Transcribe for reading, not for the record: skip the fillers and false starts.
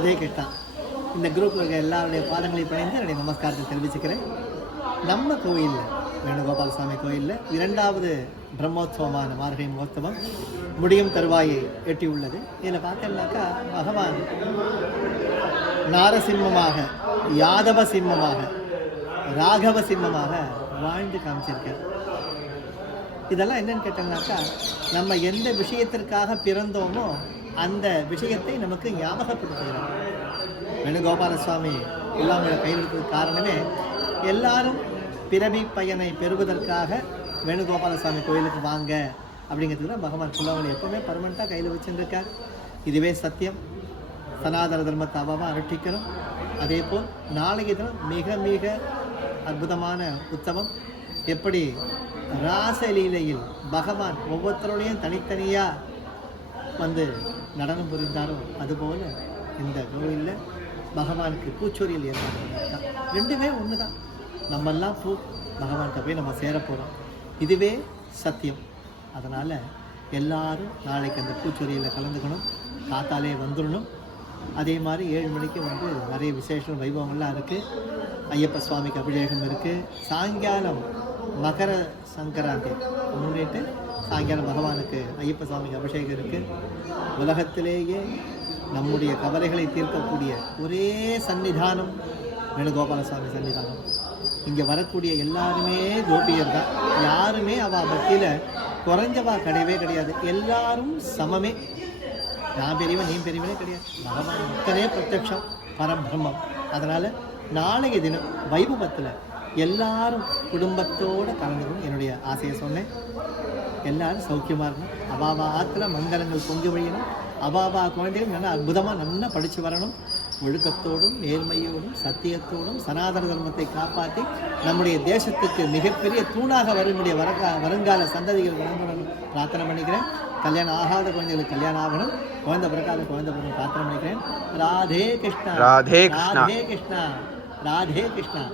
ராதே கிருஷ்ணா. இந்த குரூப்பில் இருக்க எல்லாருடைய பாதங்களையும் பணிந்து என்னுடைய நமஸ்காரத்தை தெரிவிச்சுக்கிறேன். நம்ம கோயிலில், வேணுகோபால சுவாமி கோயிலில் 2வது பிரம்மோத்சவமான மார்கழி மகோத்சவம் முடியும் தருவாயை எட்டியுள்ளது. இதில் பார்த்தோம்னாக்கா பகவான் நாரசிம்மமாக, யாதவ சிம்மமாக, ராகவ சிம்மமாக வாழ்ந்து காமிச்சிருக்கார். இதெல்லாம் என்னன்னு கேட்டோம்னாக்கா, நம்ம எந்த விஷயத்திற்காக பிறந்தோமோ அந்த விஷயத்தை நமக்கு ஞாபகப்படுத்துகிறார். வேணுகோபால சுவாமி எல்லாம் கையில் இருக்கிறதுக்கு காரணமே, எல்லாரும் பிறவி பயனை பெறுவதற்காக வேணுகோபால சுவாமி கோயிலுக்கு வாங்க அப்படிங்கிறதுக்கு தான் பகவான் சொல்லவங்களை எப்பவுமே பர்மனெண்ட்டாக கையில் வச்சுருக்கார். இதுவே சத்தியம். சனாதன தர்மத்தை அவாவா அனுஷ்டிக்கணும். அதே போல் நாளைக்கு தினம் மிக மிக அற்புதமான உற்சவம். எப்படி ராசலீலையில் பகவான் ஒவ்வொருத்தருடையும் தனித்தனியாக வந்து நடனம் புரிந்தாரோ அதுபோல் இந்த கோவிலில் பகவானுக்கு பூச்சொரியில் ஏற்படுத்திருக்கான். ரெண்டுமே ஒன்று தான். நம்மெல்லாம் பூ பகவான்கிட்ட போய் நம்ம சேரப்போகிறோம். இதுவே சத்தியம். அதனால் எல்லாரும் நாளைக்கு அந்த பூச்சொரியில் கலந்துக்கணும். காத்தாலே வந்துடணும். அதே மாதிரி 7 மணிக்கு வந்து நிறைய விசேஷம் வைபவங்கள்லாம் இருக்குது. ஐயப்ப சுவாமிக்கு அபிஷேகம் இருக்குது. சாயங்காலம் மகர சங்கராந்தி முன்னிட்டு சாயங்காலம் பகவானுக்கு ஐயப்ப சுவாமிக்கு அபிஷேகம் இருக்குது. உலகத்திலேயே நம்முடைய கவலைகளை தீர்க்கக்கூடிய ஒரே சன்னிதானம் வேணுகோபால சுவாமி சன்னிதானம். இங்கே வரக்கூடிய எல்லாருமே கோபியர் தான். யாருமே அவள் பக்தியில் குறைஞ்சவா கிடையவே கிடையாது. எல்லாரும் சமமே. நான் பெரியவன் நீ பெரியவனே கிடையாது. பகவான் இத்தனையே பிரத்யக்ஷம் பரபிரம்மம். அதனால் நாளைய தினம் வைபவத்தில் எல்லாரும் குடும்பத்தோடு கலந்துக்கணும் என்னுடைய ஆசையை சொன்னேன். எல்லாரும் சௌக்கியமாக இருக்கணும். அவாவா ஆற்றுல மங்களங்கள் பொங்கி வழியணும். அவாவா குழந்தைகள் நல்லா அற்புதமாக நல்லா படித்து வரணும். ஒழுக்கத்தோடும் நேர்மையோடும் சத்தியத்தோடும் சனாதன தர்மத்தை காப்பாற்றி நம்முடைய தேசத்துக்கு மிகப்பெரிய தூணாக வரக்கூடிய வருங்கால சந்ததிகள் வழங்கணும்னு பிரார்த்தனை பண்ணிக்கிறேன். கல்யாணம் ஆகாத குழந்தைகளுக்கு கல்யாணம் ஆகணும். குழந்தை பிறக்காத குழந்தை பிறகு பிரார்த்தனை பண்ணிக்கிறேன். ராதே கிருஷ்ணா, ராதே கிருஷ்ணா, ராதே கிருஷ்ணா.